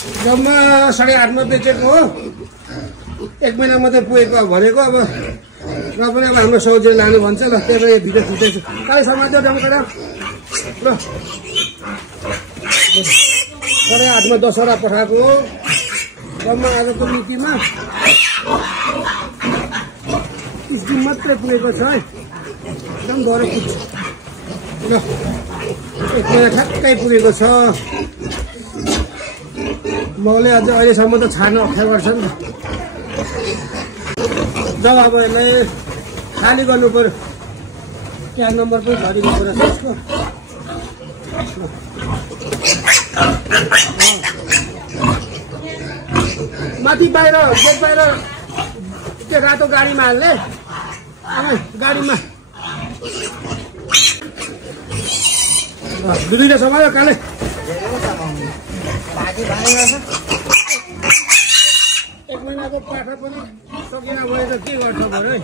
जम्मा 8.5 मा बेचेको हो। 1 महिना मात्रै पुगेको भनेको अब र पनि अब हाम्रो सौजीले लानु भन्छ ल त्यही भएर भिडियो खिच्दैछु। काले समात्यो डमकडा ल 8.5 मा 10 वटा पठाएको हो। जम्मा आजको मितिमा 30 दिन मात्रै पुगेको छ है। एकदम डर पुग्छ ल 1 महिना ठ्याक्कै पुगेको छ। मले अझ अहिलेसम्म त छाड्न अप्ठ्यारो गर्छ नि त। जब अब यसलाई खाली गर्नु पर्यो ट्याग नम्बर पनि भरिनु पर्यो त्यसको। माथि बाहिर गेट बाहिर त्यो रातो गाडीमा हाल्ने गाडीमा दुईटा समायो काले। 1 महिनाको पाठा पनि सकिन भयो त के गर्छ बरु है।